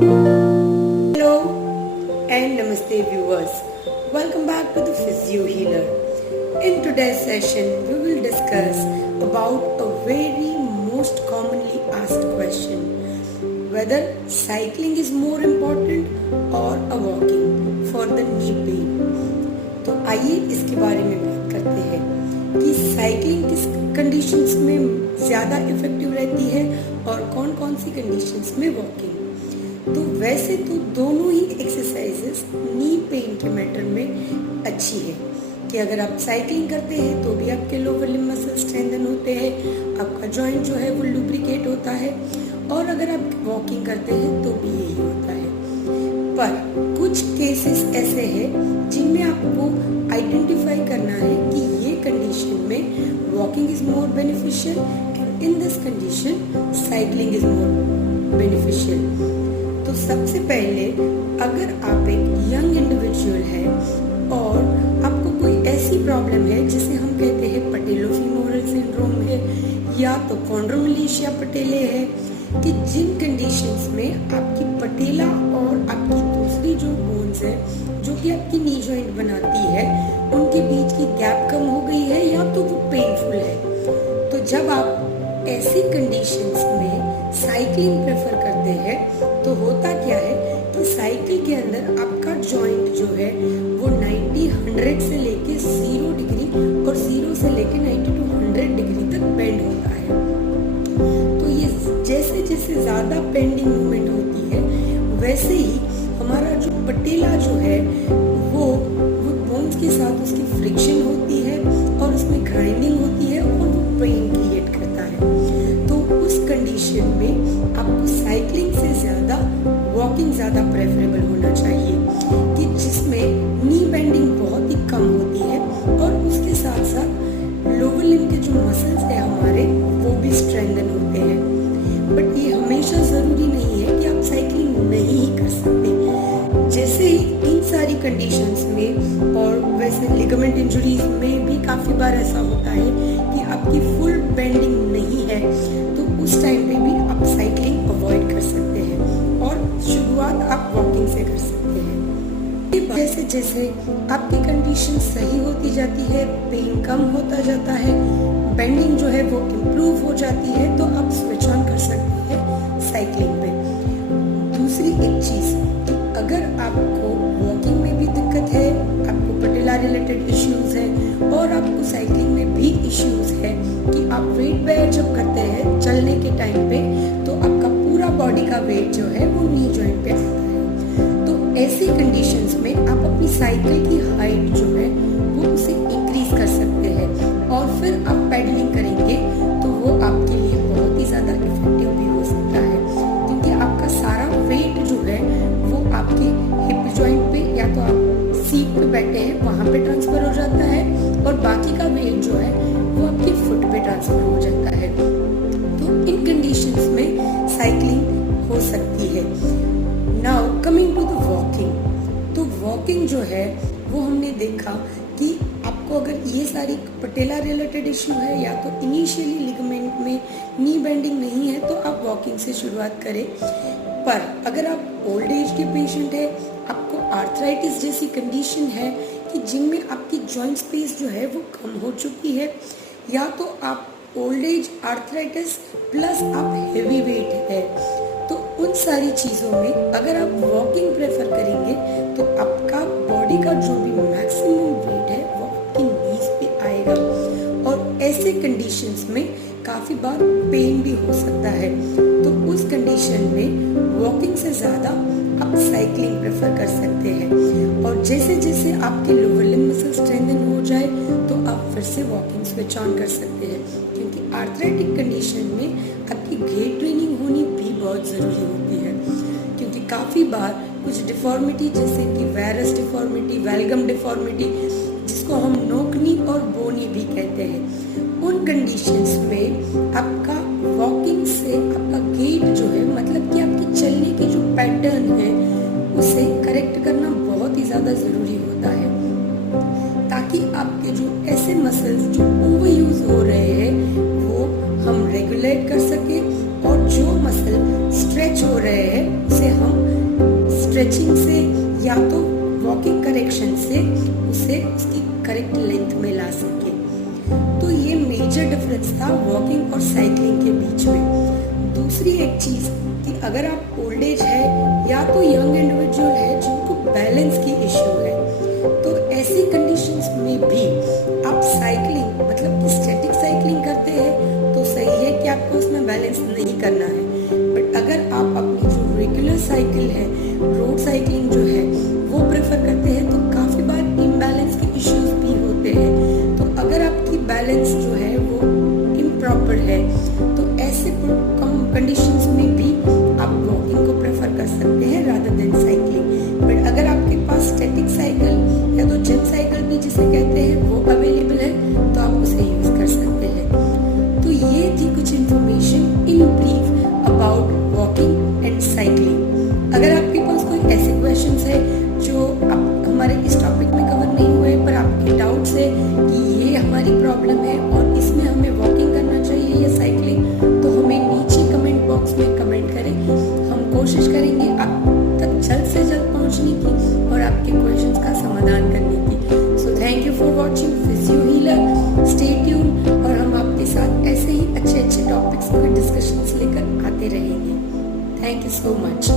Hello and Namaste viewers. Welcome back to the Physio Healer. In today's session, we will discuss about a very most commonly asked question. Whether cycling is more important or a walking for the knee pain. तो आइए इसके बारे में बात करते हैं कि cycling किस कंडीशंस में ज़्यादा इफेक्टिव रहती है और कौन कौन सी कंडीशंस में वॉकिंग। तो वैसे तो दोनों ही एक्सरसाइजेस नी पेन के मैटर में अच्छी है कि अगर आप साइकिलिंग करते हैं तो भी आपके लोअर लिम्ब मसल स्ट्रेंथन होते हैं, आपका जॉइंट जो है वो लुब्रिकेट होता है, और अगर आप वॉकिंग करते हैं तो भी यही होता है। पर कुछ केसेस ऐसे हैं जिनमें आपको आइडेंटिफाई करना है कि ये कंडीशन में walking is more beneficial, in this condition cycling is more beneficial. तो सबसे पहले अगर आप एक यंग इंडिविजुअल है और आपको कोई ऐसी प्रॉब्लम है जिसे हम कहते हैं पटेलो-फीमोरल सिंड्रोम है या तो कॉन्ड्रोमलेशिया पटेले है, कि जिन कंडीशंस में आपकी पटेला और आपकी दूसरी जो बोन्स है जो कि आपकी नी जॉइंट बनाती है उनके बीच की गैप कम हो गई है या तो वो पेनफुल है। तो जब आप ऐसी कंडीशंस में साइकिलिंग प्रेफर करते हैं तो होता क्या है कि साइकिल के अंदर आपका जॉइंट जो है वो 90-100 से लेके 0 डिग्री और 0 से लेके 90 to 100 डिग्री तक बेंड होता है। तो ये जैसे जैसे ज़्यादा बेंडिंग मूवमेंट होती है वैसे ही हमारा जो पटेला जो है वो बोन्स के साथ उसकी फ्रिक्शन होती है और उसमें ग्राइंडिंग होती है और वो पेन क्रिएट करता है। तो उस कंडीशन में आपको साइकिलिंग से ज़्यादा वॉकिंग ज़्यादा प्रेफरेबल होना चाहिए कि जिसमें नी बेंडिंग बहुत ही कम होती है और उसके साथ साथ लोअर लिम्ब के जो मसल्स है हमारे वो भी स्ट्रेंथन होते हैं। बट ये हमेशा ज़रूरी नहीं है कि आप साइकिलिंग नहीं ही कर सकते। जैसे ही इन सारी कंडीशंस में और वैसे लिगामेंट इंजरीज में भी काफ़ी बार ऐसा होता है कि आपकी फुल बेंडिंग नहीं है तो उस टाइम पे भी आप साइकिलिंग अवॉइड कर सकते हैं और शुरुआत आप वॉकिंग से कर सकते हैं। जैसे जैसे आपकी कंडीशन सही होती जाती है, पेन कम होता जाता है, बेंडिंग जो है वो इम्प्रूव हो जाती है तो आप स्विच ऑन कर सकते हैं साइकिलिंग पे। दूसरी एक चीज़, अगर आपको वॉकिंग में भी दिक्कत है, आपको पटेला रिलेटेड इश्यूज है और आपको साइकिलिंग में भी इश्यूज है कि आप वेट बेयर जब करते हैं चलने के टाइम पे तो आपका पूरा बॉडी का वेट जो है वो नी जॉइंट पे आता है। तो ऐसी कंडीशंस में आप अपनी साइकिल की हाइट जो है वो उसे इंक्रीज कर सकते हैं और फिर आप पैडलिंग करेंगे तो वो आपके लिए बहुत ही ज़्यादा इफेक्टिव भी हो सकता है क्योंकि आपका सारा वेट जो है वो आपके हिप जॉइंट पे या तो आप सीट पे बैठे हैं वहाँ पे ट्रांसफर हो जाता है और बाकी का वेट जो है वो आपकी फुट पे ट्रांसफर हो जाता है। तो इन कंडीशंस में साइकिलिंग हो सकती है। Now coming to the walking, तो वॉकिंग जो है वो हमने देखा कि आपको अगर ये सारी पटेला रिलेटेड इश्यू है या तो इनिशियली लिगामेंट में नी बेंडिंग नहीं है तो आप वॉकिंग से शुरुआत करें। पर अगर आप ओल्ड एज के पेशेंट है, आपको आर्थराइटिस जैसी कंडीशन है कि जिनमें आपकी जॉइंट स्पेस जो है वो कम हो चुकी है या तो आप ओल्ड एज आर्थराइटिस प्लस आप हेवी वेट है, तो उन सारी चीज़ों में अगर आप वॉकिंग प्रेफर करेंगे तो आपका बॉडी का जो भी मैक्सिमम वेट है वो आपकी नीज पे आएगा और ऐसे कंडीशंस में काफ़ी बार पेन भी हो सकता है। तो उस कंडीशन में वॉकिंग से ज़्यादा आप साइकिलिंग प्रेफर कर सकते हैं और जैसे जैसे आपके लोअर लिम्ब मसल स्ट्रेंथन हो जाए तो आप फिर से वॉकिंग स्विच ऑन कर सकते हैं क्योंकि आर्थराइटिक कंडीशन में आपकी गेट ट्रेनिंग होनी भी बहुत ज़रूरी होती है क्योंकि काफ़ी बार कुछ डिफॉर्मिटी जैसे कि वेरस डिफॉर्मिटी, वेलगम डिफॉर्मिटी जिसको हम नोकनी और बोनी भी कहते हैं, उन कंडीशंस में आपका वॉकिंग से आपका गेट जो है मतलब कि आपके चलने के जो पैटर्न है उसे करेक्ट करना बहुत ही ज़्यादा ज़रूरी होता है ताकि आपके जो ऐसे मसल्स जो ओवर यूज हो रहे हैं वो हम रेगुलेट कर सके और जो मसल स्ट्रेच हो रहे हैं उसे हम स्ट्रेचिंग से या तो वॉकिंग करेक्शन से उसे उसकी करेक्ट लेंथ में ला सके। तो ये मेजर डिफरेंस था वॉकिंग और साइकिलिंग के बीच में। दूसरी एक चीज कि अगर आप ओल्ड एज है या तो यंग इंडिविजुअल है जिनको बैलेंस की इश्यू है, तो ऐसी कंडीशंस में भी आप साइकिलिंग मतलब स्टैटिक साइकिलिंग करते हैं तो सही है कि आपको उसमें बैलेंस नहीं करना है। बट अगर आप अपनी जो रेगुलर साइकिल है, रोड साइकिलिंग जो है वो प्रेफर करते हैं, तो काफी बार इम्बैलेंस के इश्यूज भी होते हैं। तो अगर आपकी बैलेंस जो है वो इम्प्रॉपर है तो ऐसे कंडीशंस में भी आप वॉकिंग को प्रेफर कर सकते हैं रादर देन साइकिलिंग। बट अगर आपके पास स्टैटिक साइकिल या तो जिम साइकिल भी जिसे कहते हैं वो अवेलेबल है तो आप उसे यूज कर सकते हैं। तो ये थी कुछ information in brief about walking and cycling. अगर आपके पास कोई ऐसे क्वेश्चंस है जो आप हमारे इस टॉपिक में कवर नहीं हुए पर आपके डाउट्स है कि ये हमारी प्रॉब्लम है और इसमें हमें वॉकिंग करना चाहिए या साइकिलिंग, तो हमें नीचे कमेंट बॉक्स में कमेंट करें। हम कोशिश करेंगे आप तक जल्द से जल्द पहुंचने की और आपके क्वेश्चंस का समाधान करने की। So thank you for watching physio healer. Stay tune और हम आपके साथ ऐसे ही अच्छे अच्छे टॉपिक्स पर डिस्कशंस लेकर आते रहेंगे। Thank you so much.